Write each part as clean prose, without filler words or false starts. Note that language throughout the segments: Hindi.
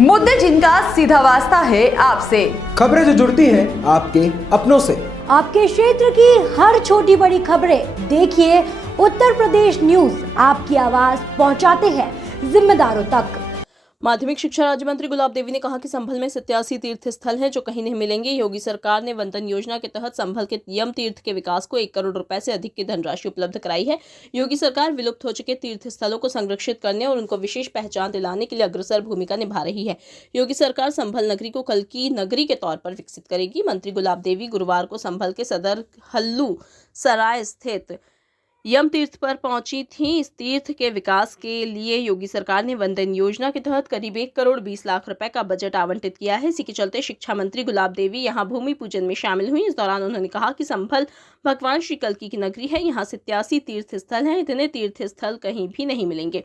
मुद्दे जिनका सीधा वास्ता है आपसे, खबरें जो जुड़ती है आपके अपनों से, आपके क्षेत्र की हर छोटी बड़ी खबरें देखिए उत्तर प्रदेश न्यूज आपकी आवाज पहुंचाते हैं जिम्मेदारों तक। माध्यमिक शिक्षा राज्य मंत्री गुलाब देवी ने कहा कि संभल में 87 तीर्थ स्थल हैं जो कहीं नहीं मिलेंगे। योगी सरकार ने वंदन योजना के तहत संभल के यम तीर्थ के विकास को 1 करोड़ रुपए से अधिक की धनराशि उपलब्ध कराई है। योगी सरकार विलुप्त हो चुके तीर्थ स्थलों को संरक्षित करने और उनको विशेष पहचान दिलाने के लिए अग्रसर भूमिका निभा रही है। योगी सरकार संभल नगरी को कल की नगरी के तौर पर विकसित करेगी। मंत्री गुलाब देवी गुरुवार को संभल के सदर हल्लू सराय स्थित यम तीर्थ पर पहुंची थी। इस तीर्थ के विकास के लिए योगी सरकार ने वंदन योजना के तहत करीब 1 करोड़ 20 लाख रुपए का बजट आवंटित किया है। इसी के चलते शिक्षा मंत्री गुलाब देवी यहां भूमि पूजन में शामिल हुई। इस दौरान उन्होंने कहा कि संभल भगवान श्री कल्की की नगरी है। यहाँ 87 तीर्थ स्थल हैं। इतने तीर्थ स्थल कहीं भी नहीं मिलेंगे।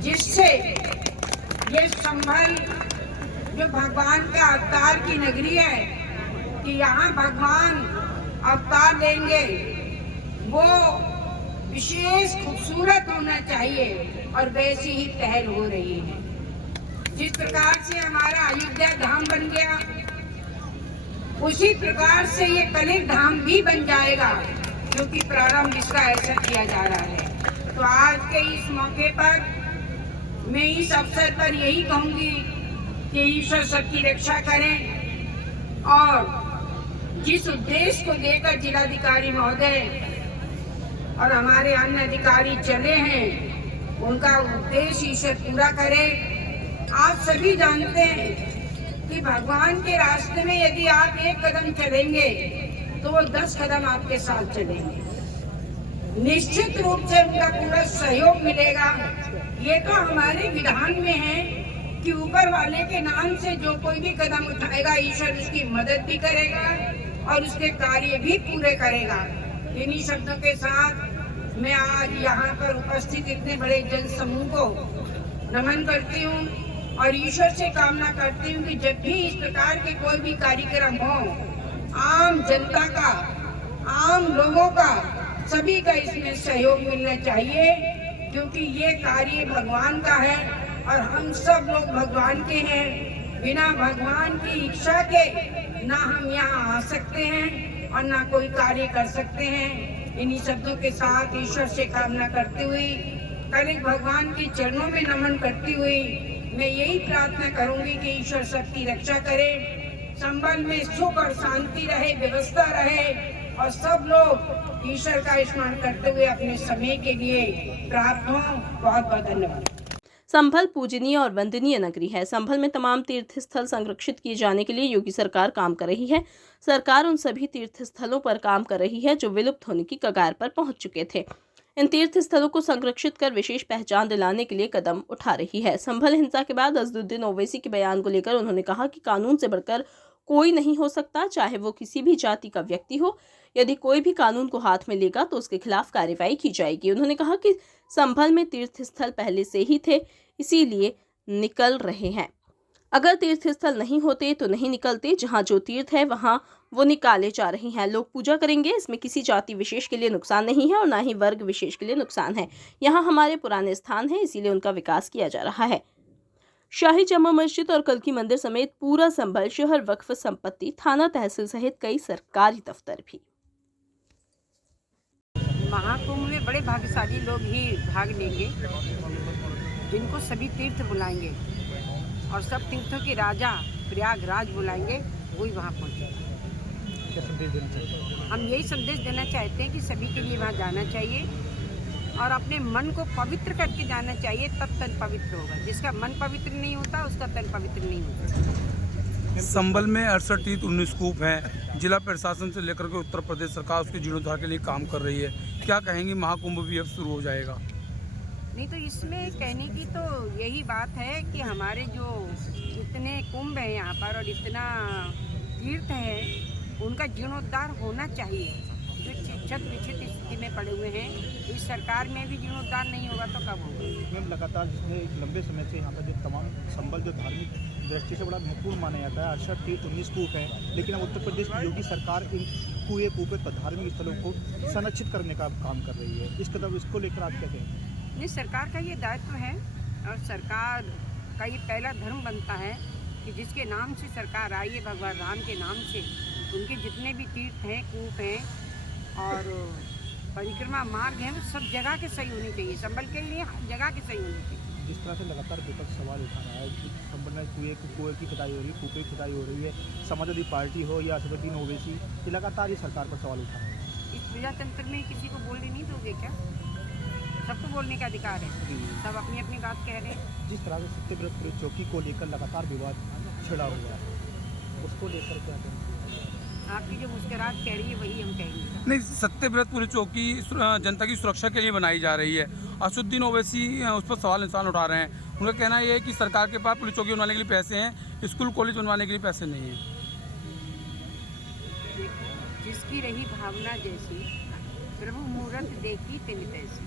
जिससे ये संभल जो भगवान का अवतार की नगरी है कि यहाँ भगवान अवतार लेंगे, वो विशेष खूबसूरत होना चाहिए और वैसी ही पहल हो रही है। जिस प्रकार से हमारा अयोध्या धाम बन गया, उसी प्रकार से ये कलिक धाम भी बन जाएगा, क्योंकि प्रारंभ इसका ऐसा किया जा रहा है। तो आज के इस मौके पर मैं इस अवसर पर यही कहूंगी कि ईश्वर सबकी रक्षा करें और जिस उद्देश्य को लेकर जिलाधिकारी महोदय और हमारे अन्य अधिकारी चले हैं, उनका उद्देश्य ईश्वर पूरा करे। आप सभी जानते हैं कि भगवान के रास्ते में यदि आप 1 कदम चलेंगे तो वो 10 कदम आपके साथ चलेंगे। निश्चित रूप से उनका पूरा सहयोग मिलेगा। ये तो हमारे विधान में है कि ऊपर वाले के नाम से जो कोई भी कदम उठाएगा, ईश्वर उसकी मदद भी करेगा और उसके कार्य भी पूरे करेगा। इन्हीं शब्दों के साथ मैं आज यहाँ पर उपस्थित इतने बड़े जन समूह को नमन करती हूँ और ईश्वर से कामना करती हूँ कि जब भी इस प्रकार के कोई भी कार्यक्रम हो, आम जनता का, आम लोगों का, सभी का इसमें सहयोग मिलना चाहिए, क्योंकि ये कार्य भगवान का है और हम सब लोग भगवान के हैं। बिना भगवान की इच्छा के ना हम यहाँ आ सकते हैं और ना कोई कार्य कर सकते हैं। इन्हीं शब्दों के साथ ईश्वर से कामना करते हुए, कलिक भगवान के चरणों में नमन करती हुई मैं यही प्रार्थना करूंगी कि ईश्वर सबकी रक्षा करे, संबंध में सुख और शांति रहे, व्यवस्था रहे और सब लोग ईश्वर का स्मरण करते हुए अपने समय के लिए प्राप्त हों। बहुत बहुत धन्यवाद। संभल पूजनीय और वंदनीय नगरी है। संभल में तमाम तीर्थ स्थल संरक्षित किए जाने के लिए योगी सरकार काम कर रही है। सरकार उन सभी तीर्थ स्थलों पर काम कर रही है जो विलुप्त होने की कगार पर पहुंच चुके थे। इन तीर्थ स्थलों को संरक्षित कर विशेष पहचान दिलाने के लिए कदम उठा रही है। संभल हिंसा के बाद अजदुद्दीन ओवैसी के बयान को लेकर उन्होंने कहा कि कानून से बढ़कर कोई नहीं हो सकता, चाहे वो किसी भी जाति का व्यक्ति हो। यदि कोई भी कानून को हाथ में लेगा तो उसके खिलाफ कार्रवाई की जाएगी। उन्होंने कहा कि संभल में तीर्थ स्थल पहले से ही थे, इसीलिए निकल रहे हैं। अगर तीर्थ स्थल नहीं होते तो नहीं निकलते। जहां जो तीर्थ है वहां वो निकाले जा रहे हैं। लोग पूजा करेंगे, इसमें किसी जाति विशेष के लिए नुकसान नहीं है और ना ही वर्ग विशेष के लिए नुकसान है। यहाँ हमारे पुराने स्थान हैं, इसीलिए उनका विकास किया जा रहा है। शाही जमा मस्जिद और कल्की मंदिर समेत पूरा संभल शहर वक्फ संपत्ति, थाना तहसील सहित कई सरकारी दफ्तर भी। महाकुंभ में बड़े भाग्यशाली लोग ही भाग लेंगे, जिनको सभी तीर्थ बुलाएंगे और सब तीर्थों के राजा प्रयागराज बुलाएंगे, वही वहाँ पहुँचेगा। हम यही संदेश देना चाहते हैं कि सभी के लिए वहाँ जाना चाहिए और अपने मन को पवित्र करके जाना चाहिए, तब तन पवित्र होगा। जिसका मन पवित्र नहीं होता उसका तन पवित्र नहीं होता। संभल में 68 तीर्थ 19 कूप हैं। जिला प्रशासन से लेकर के उत्तर प्रदेश सरकार उसके जीर्णोद्धार के लिए काम कर रही है। क्या कहेंगे, महाकुंभ भी अब शुरू हो जाएगा? नहीं तो इसमें कहने की तो यही बात है कि हमारे जो इतने कुंभ है यहाँ पर और इतना तीर्थ है, उनका जीर्णोद्धार होना चाहिए। जो छत विक्षित स्थिति में पड़े हुए हैं, इस सरकार में भी जीर्णोद्धार नहीं होगा तो कब होगा? मैम लगातार जिसने एक लंबे समय से यहाँ पर जो तमाम संभल जो धार्मिक दृष्टि से बड़ा महत्वपूर्ण माना जाता है, 68 तीर्थ 19 कूप है, लेकिन अब उत्तर प्रदेश की योगी सरकार इन कुएं कूपे पर धार्मिक स्थलों को संरक्षित करने का काम कर रही है। इस कदम इसको लेकर आप क्या कहेंगे? नहीं, सरकार का ये दायित्व है और सरकार का ये पहला धर्म बनता है कि जिसके नाम से सरकार आई है, भगवान राम के नाम से, उनके जितने भी तीर्थ हैं, कूप हैं और परिक्रमा मार्ग हैं, वो सब जगह के सही होने चाहिए। संभल के लिए हर जगह के सही होने चाहिए। जिस तरह से लगातार विपक्ष सवाल उठा रहा है कि संबल में कुएं की खुदाई हो रही है, कूपे की खुदाई हो रही है, समाजवादी पार्टी हो या असदुद्दीन ओवैसी, ये लगातार ये सरकार पर सवाल उठा रहे हैं। इस प्रजातंत्र में किसी को बोलने नहीं दोगे क्या? सबको बोलने का अधिकार है, सब अपनी अपनी बात कह रहे हैं। जिस तरह से सत्यव्रत पुलिस चौकी को लेकर लगातार विवाद छिड़ा हुआ है, उसको लेकर क्या करेंगे? आपकी जो मुस्कुराहट कह रही है वही हम कहेंगे। नहीं, सत्यव्रत पुलिस चौकी जनता की सुरक्षा के लिए बनाई जा रही है। असदुद्दीन ओवैसी उस पर सवाल निशान उठा रहे हैं। उनका कहना यह है कि सरकार के पास पुलिस चौकी बनवाने के लिए पैसे हैं, स्कूल कॉलेज बनवाने के लिए पैसे नहीं हैं। जिसकी रही भावना जैसी, प्रभु मुहूर्त देखी तिन तैसी।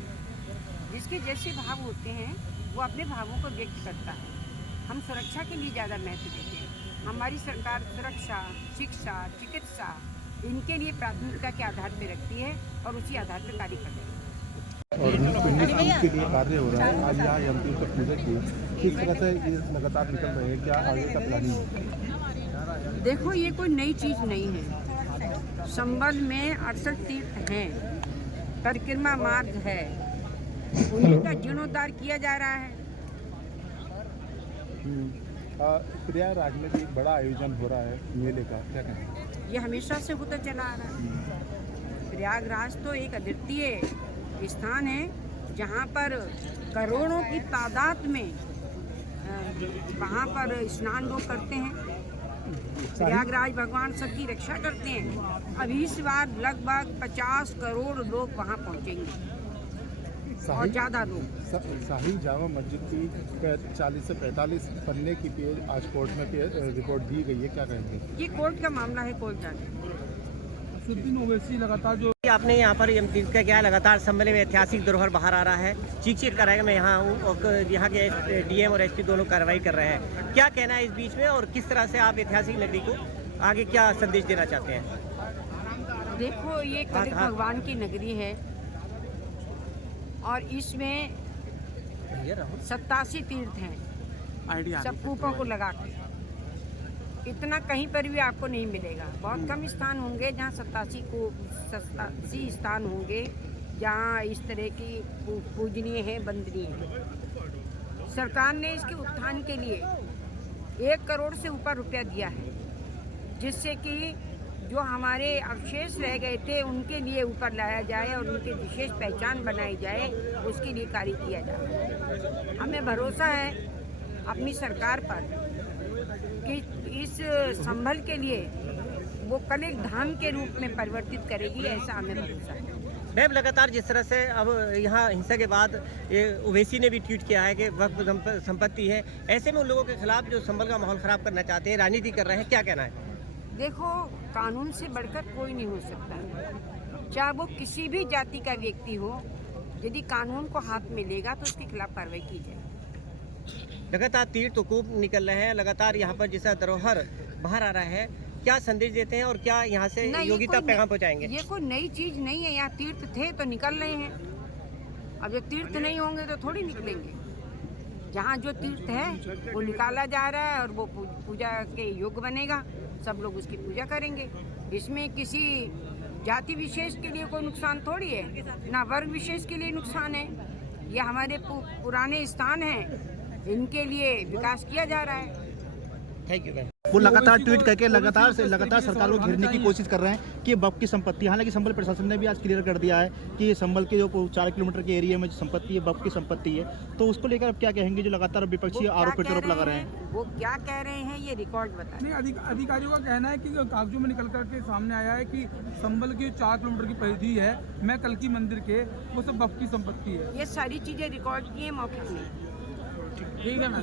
जिसके जैसे भाव होते हैं वो अपने भावों को व्यक्त करता है। हम सुरक्षा के लिए ज़्यादा महत्व देते हैं। हमारी सरकार सुरक्षा, शिक्षा, चिकित्सा इनके लिए प्राथमिकता के आधार पर रखती है और उसी आधार पर कार्य कर रही है। और के लिए कार्य हो रहा है। आज यहाँ एमपी उत्तर प्रदेश की किस तरह से ये लगातार निकल रहे हैं, क्या आगे का प्लानिंग है? देखो, ये कोई नई चीज़ नहीं है। संबल में 68 तीर्थ हैं, परिक्रमा मार्ग है, उन्हीं का जीर्णोद्धार किया जा रहा है। प्रयागराज में भी एक बड़ा आयोजन हो रहा है मेले का, क्या कहें? ये हमेशा से होता चला आ रहा है। प्रयागराज तो एक अद्वितीय स्थान है जहाँ पर करोड़ों की तादाद में वहाँ पर स्नान लोग करते हैं। प्रयागराज भगवान सबकी रक्षा करते हैं। अब इस बार लगभग 50 करोड़ लोग वहाँ पहुँचेंगे और ज़्यादा लोग। शाही जामा मस्जिद की 40 से 45 पन्ने की पेज आज कोर्ट में रिपोर्ट दी गई है, क्या कहेंगे? ये कोर्ट का मामला है, कोर्ट जाने। असदुद्दीन ओवैसी लगातार जो आपने यहाँ पर का क्या लगातार संबल में ऐतिहासिक धरोहर बाहर आ रहा है, चीख कर रहा है मैं यहाँ हूँ, और यहाँ के डीएम और एसपी दोनों कार्रवाई कर रहे हैं। क्या कहना है इस बीच में और किस तरह से आप ऐतिहासिक नगरी को आगे क्या संदेश देना चाहते हैं? देखो, ये कलिक भगवान की नगरी है और इसमें 87 तीर्थ हैं, सब कूपों को लगा के। इतना कहीं पर भी आपको नहीं मिलेगा। बहुत कम स्थान होंगे जहाँ 87 स्थान होंगे जहाँ इस तरह की पूजनीय है, वंदनीय है। सरकार ने इसके उत्थान के लिए 1 करोड़ से ऊपर रुपया दिया है, जिससे कि जो हमारे अवशेष रह गए थे उनके लिए ऊपर लाया जाए और उनकी विशेष पहचान बनाई जाए, उसके लिए कार्य किया जाए। हमें भरोसा है अपनी सरकार पर कि इस संभल के लिए वो कलिक धाम के रूप में परिवर्तित करेगी, ऐसा हमें भरोसा है। मैम, लगातार जिस तरह से अब यहाँ हिंसा के बाद ओवैसी ने भी ट्वीट किया है कि वक्फ संपत्ति है, ऐसे में उन लोगों के खिलाफ जो संभल का माहौल खराब करना चाहते हैं, राजनीति कर रहे हैं, क्या कहना है? देखो, कानून से बढ़कर कोई नहीं हो सकता। चाहे वो किसी भी जाति का व्यक्ति हो, यदि कानून को हाथ में लेगा तो उसके खिलाफ कार्रवाई की जाए। लगातार तीर्थ तो कूप निकल रहे हैं, लगातार यहाँ पर जैसा धरोहर बाहर आ रहा है, क्या संदेश देते हैं और क्या यहाँ से योगी तक पैगाम पहुँचाएंगे? ये कोई नई चीज़ नहीं है। यहाँ तीर्थ थे तो निकल रहे हैं, अब जब तीर्थ नहीं होंगे तो थोड़ी निकलेंगे। जहाँ जो तीर्थ है वो निकाला जा रहा है और वो पूजा के योग्य बनेगा, सब लोग उसकी पूजा करेंगे। इसमें किसी जाति विशेष के लिए कोई नुकसान थोड़ी है, ना वर्ग विशेष के लिए नुकसान है। ये हमारे पुराने स्थान हैं, इनके लिए विकास किया जा रहा है। Thank you ma'am. वो लगातार ट्वीट करके लगातार सरकार को घेरने की कोशिश कर रहे हैं कि वक्फ की संपत्ति, हालांकि संबल प्रशासन ने भी आज क्लियर कर दिया है कि संबल के जो 4 किलोमीटर के एरिया में जो संपत्ति है वक्फ की संपत्ति है। तो उसको लेकर अब क्या कहेंगे जो लगातार विपक्षी आरोप प्रत्यारोप लगा रहे हैं? वो क्या कह रहे हैं ये रिकॉर्ड बता। नहीं, अधिकारियों का कहना है कि कागजों में निकल करके सामने आया है कि संबल की 4 किलोमीटर की परिधि है, मैं कल की मंदिर के, वो सब वक्फ की संपत्ति है। ये सारी चीजें रिकॉर्ड की है मौखिक में। ठीक है मैम।